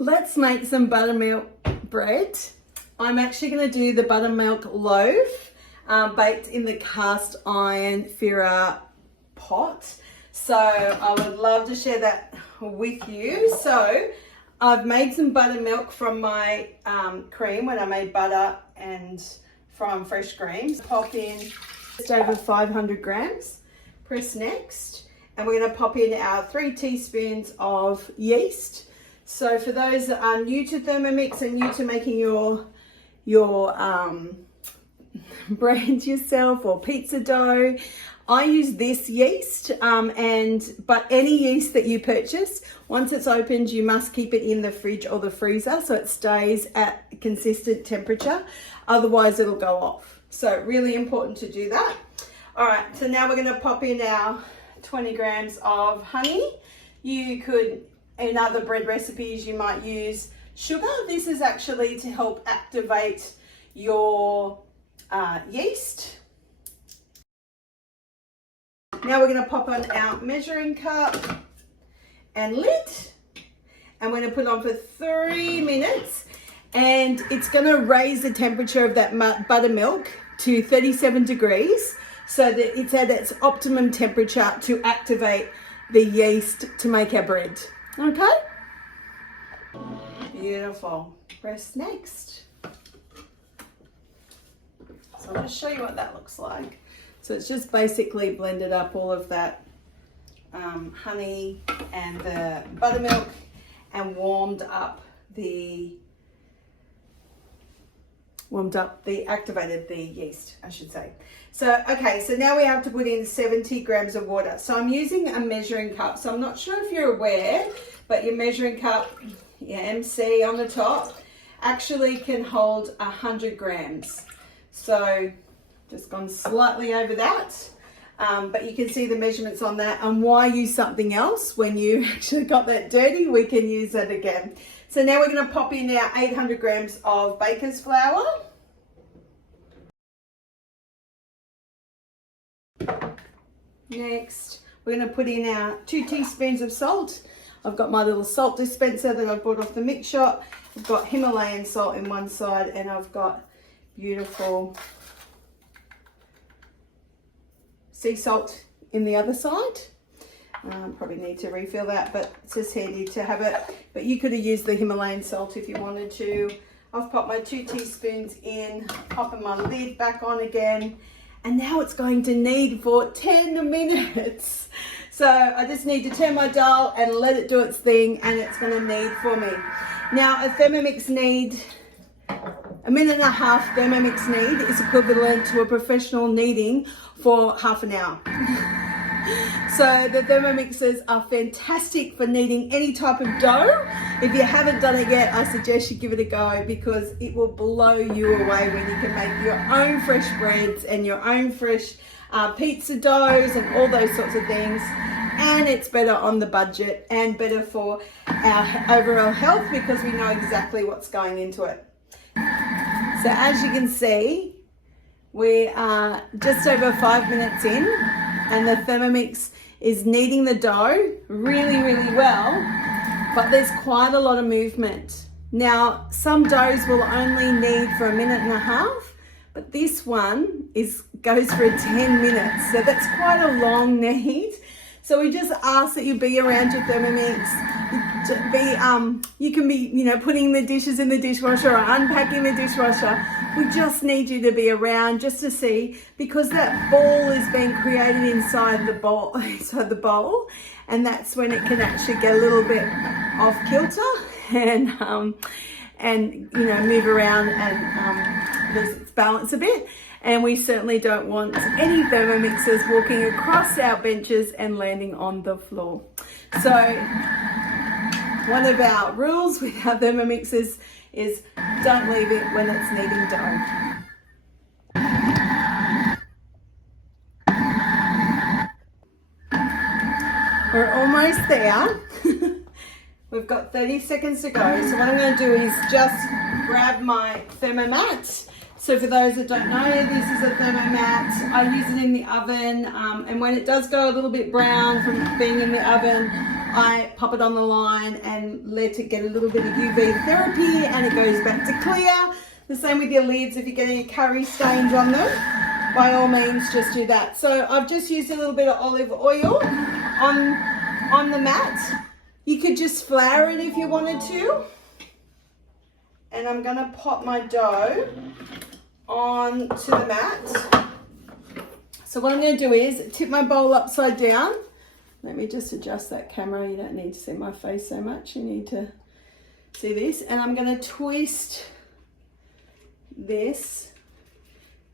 Let's make some buttermilk bread. I'm actually going to do the buttermilk loaf baked in the cast iron Firra pot. So I would love to share that with you. So I've made some buttermilk from my cream when I made butter and from fresh creams. Pop in just over 500 grams. Press next. And we're going to pop in our 3 teaspoons of yeast. So for those that are new to Thermomix and new to making your bread yourself or pizza dough, I use this yeast, but any yeast that you purchase, once it's opened, you must keep it in the fridge or the freezer so it stays at consistent temperature. Otherwise, it'll go off. So really important to do that. All right, so now we're going to pop in our 20 grams of honey. You could, in other bread recipes, you might use sugar. This is actually to help activate your yeast. Now we're going to pop on our measuring cup and lid, and we're going to put it on for 3 minutes, and it's going to raise the temperature of that buttermilk to 37 degrees so that it's at its optimum temperature to activate the yeast to make our bread. Okay? Beautiful. Press next. So I'm going to show you what that looks like. So it's just basically blended up all of that honey and the buttermilk and activated the yeast, I should say. So, okay, so now we have to put in 70 grams of water. So I'm using a measuring cup. So I'm not sure if you're aware, but your measuring cup, your MC on the top, actually can hold 100 grams. So just gone slightly over that. But you can see the measurements on that, and why use something else when you actually got that dirty, we can use that again. So now we're going to pop in our 800 grams of baker's flour. Next, we're going to put in our 2 teaspoons of salt. I've got my little salt dispenser that I've bought off the mix shop. I've got Himalayan salt in one side, and I've got beautiful sea salt in the other side. Probably need to refill that, but it's just handy to have it. But you could have used the Himalayan salt if you wanted to. I've popped my 2 teaspoons in, popping my lid back on again, and now it's going to knead for 10 minutes. So I just need to turn my dial and let it do its thing, and it's going to knead for me. Now a Thermomix knead, a minute and a half Thermomix knead is equivalent to a professional kneading for half an hour. So the Thermomixes are fantastic for kneading any type of dough. If you haven't done it yet, I suggest you give it a go, because it will blow you away when you can make your own fresh breads and your own fresh pizza doughs and all those sorts of things. And it's better on the budget and better for our overall health, because we know exactly what's going into it. So as you can see, we are just over 5 minutes in, and the Thermomix is kneading the dough really, really well, but there's quite a lot of movement. Now, some doughs will only knead for a minute and a half, but this one goes for 10 minutes. So that's quite a long knead. So we just ask that you be around your Thermomix. You can be, putting the dishes in the dishwasher or unpacking the dishwasher. We just need you to be around just to see, because that ball is being created inside the bowl, and that's when it can actually get a little bit off kilter and move around and lose its balance a bit. And we certainly don't want any Thermomixes walking across our benches and landing on the floor. So one of our rules with our Thermomixes is don't leave it when it's kneading dough. We're almost there. We've got 30 seconds to go. So what I'm going to do is just grab my Thermomat. So for those that don't know, this is a Thermomat. I use it in the oven, and when it does go a little bit brown from being in the oven, I pop it on the line and let it get a little bit of UV therapy and it goes back to clear. The same with your lids. If you're getting any curry stains on them, by all means just do that. So I've just used a little bit of olive oil on the mat. You could just flour it if you wanted to. And I'm going to pop my dough onto the mat. So what I'm going to do is tip my bowl upside down. Let me just adjust that camera. You don't need to see my face so much. You need to see this. And I'm going to twist this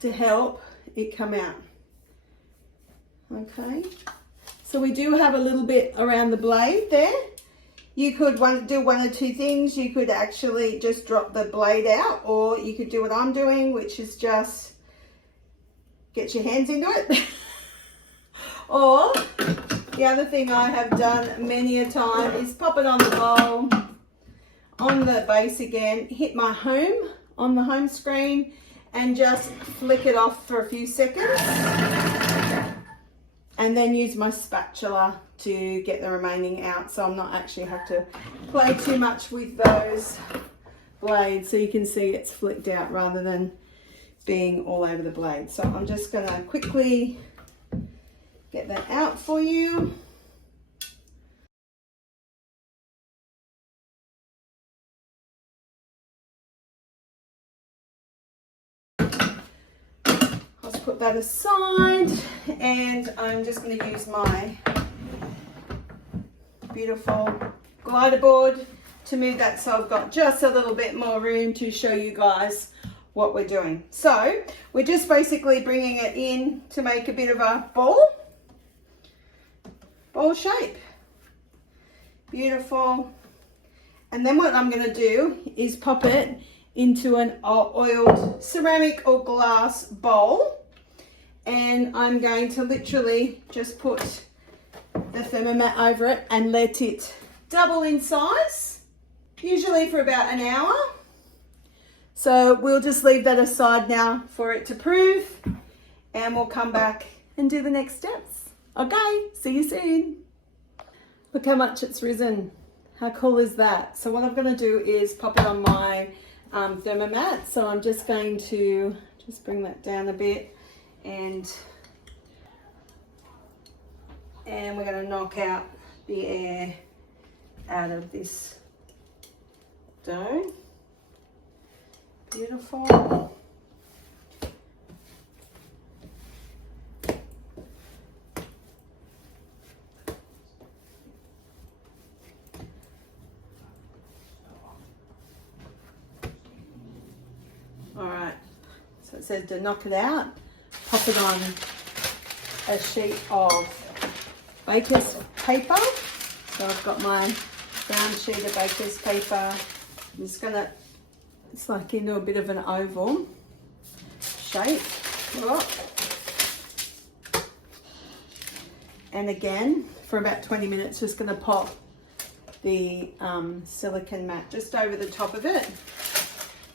to help it come out. Okay. So we do have a little bit around the blade there. You could do one or two things. You could actually just drop the blade out, or you could do what I'm doing, which is just get your hands into it. Or the other thing I have done many a time is pop it on the bowl, on the base again, hit my home on the home screen and just flick it off for a few seconds. And then use my spatula to get the remaining out, so I'm not actually have to play too much with those blades. So you can see it's flicked out rather than being all over the blade. So I'm just going to quickly get that out for you. Let's put that aside, and I'm just going to use my beautiful glider board to move that so I've got just a little bit more room to show you guys what we're doing. So we're just basically bringing it in to make a bit of a ball shape. Beautiful. And then what I'm going to do is pop it into an oiled ceramic or glass bowl, and I'm going to literally just put the thermomat over it and let it double in size, usually for about an hour. So we'll just leave that aside now for it to prove, and we'll come back and do the next steps. Okay, see you soon. Look how much it's risen. How cool is that? So what I'm going to do is pop it on my thermomat. So I'm just going to just bring that down a bit, and we're going to knock out the air out of this dough. Beautiful. All right, so it says to knock it out, pop it on a sheet of baker's paper. So I've got my brown sheet of baker's paper. I'm just gonna, it's like into a bit of an oval shape. Look. And again, for about 20 minutes, just gonna pop the silicone mat just over the top of it.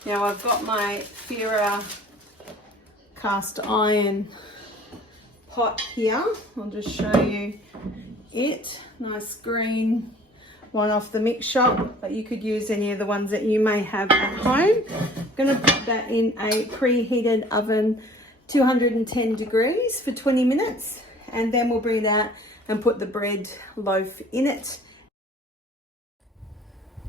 Now I've got my Firra cast iron pot here. I'll just show you it. Nice green one off the mix shop, but you could use any of the ones that you may have at home. I'm going to put that in a preheated oven, 210 degrees for 20 minutes, and then we'll bring that and put the bread loaf in it.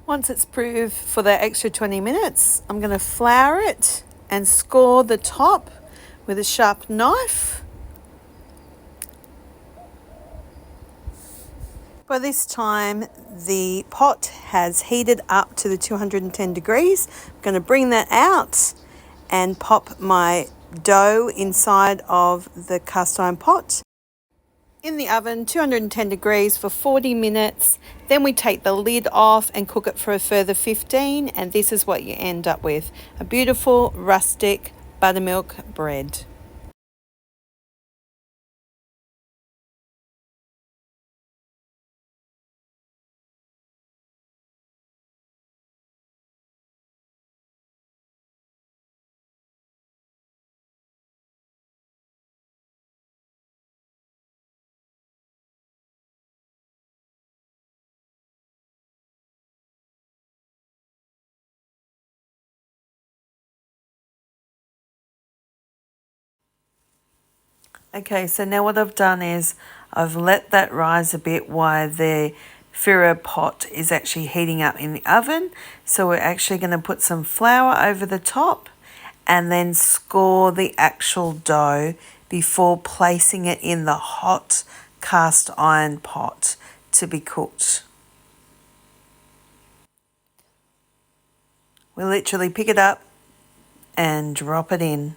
Once it's proved for that extra 20 minutes, I'm going to flour it and score the top with a sharp knife. By this time, the pot has heated up to the 210 degrees. I'm going to bring that out and pop my dough inside of the cast iron pot. In the oven, 210 degrees for 40 minutes. Then we take the lid off and cook it for a further 15, and this is what you end up with, a beautiful rustic buttermilk bread. Okay, so now what I've done is I've let that rise a bit while the Firra pot is actually heating up in the oven. So we're actually going to put some flour over the top and then score the actual dough before placing it in the hot cast iron pot to be cooked. We literally pick it up and drop it in.